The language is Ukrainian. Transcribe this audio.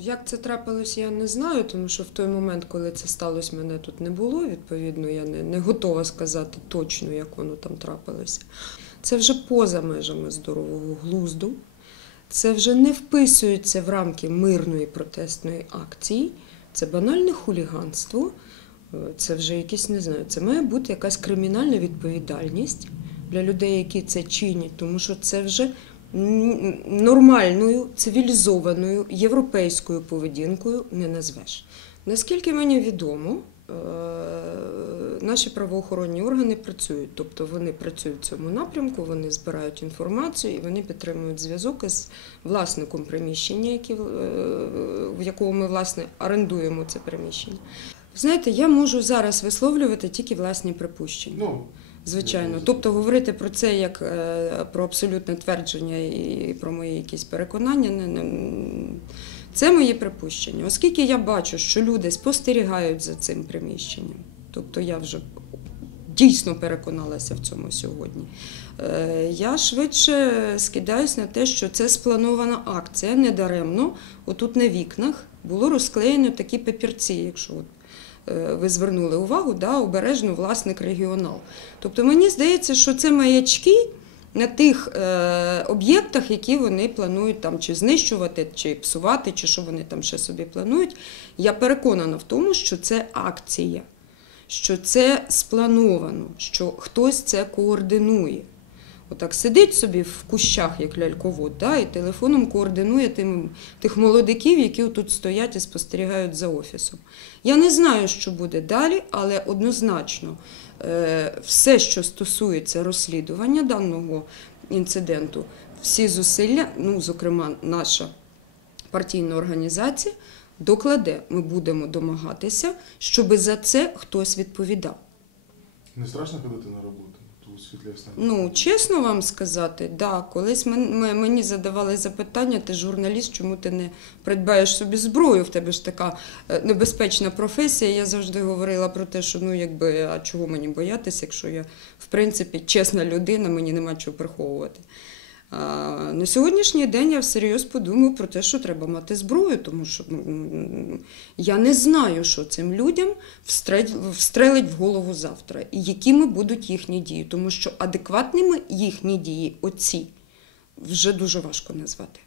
Як це трапилось, я не знаю, тому що в той момент, коли це сталося, мене тут не було. Відповідно, я не, не готова сказати точно, як воно там трапилося. Це вже поза межами здорового глузду. Це вже не вписується в рамки мирної протестної акції. Це банальне хуліганство. Е, Це вже якісь не знаю. Це має бути якась кримінальна відповідальність для людей, які це чинять, тому що це вже нормальною, цивілізованою європейською поведінкою не назвеш. Наскільки мені відомо, е, наші правоохоронні органи працюють, тобто вони працюють в цьому напрямку, вони збирають інформацію і вони підтримують зв'язок із власником приміщення, е, в якого ми власне орендуємо це приміщення. Знаєте, я можу зараз висловлювати тільки власні припущення. Ну, Звичайно, тобто говорити про це як е, про абсолютне твердження і про мої якісь переконання, не, не, це мої припущення. Оскільки я бачу, що люди спостерігають за цим приміщенням, тобто я вже дійсно переконалася в цьому сьогодні. е, Я швидше скидаюсь на те, що це спланована акція недаремно. Отут на вікнах було розклеєно такі папірці, якщо от ви звернули увагу, да, обережно власник регіонал. Тобто мені здається, що це маячки на тих е, об'єктах, які вони планують там чи знищувати, чи псувати, чи що вони там ще собі планують. Я переконана в тому, що це акція, що це сплановано, що хтось це координує. Отак сидить собі в кущах, як ляльковод, да, і телефоном координує тим, тих молодиків, які тут стоять і спостерігають за офісом. Я не знаю, що буде далі, але однозначно е, все, що стосується розслідування даного інциденту, всі зусилля, ну, зокрема, наша партійна організація, докладе. Ми будемо домагатися, щоб за це хтось відповідав. не страшно ходити на роботу світлі останні? Ну, чесно вам сказати, да, колись мен- ме- мені задавали запитання, ти журналіст, чому ти не придбаєш собі зброю? В тебе ж така е, небезпечна професія. Я завжди говорила про те, що ну якби а чого мені боятися, якщо я в принципі чесна людина, мені нема чого приховувати. На сьогоднішній день я всерйоз подумав про те, що треба мати зброю, тому що ну, я не знаю, що цим людям встрелить в голову завтра, і якими будуть їхні дії, тому що адекватними їхні дії, оці, вже дуже важко назвати.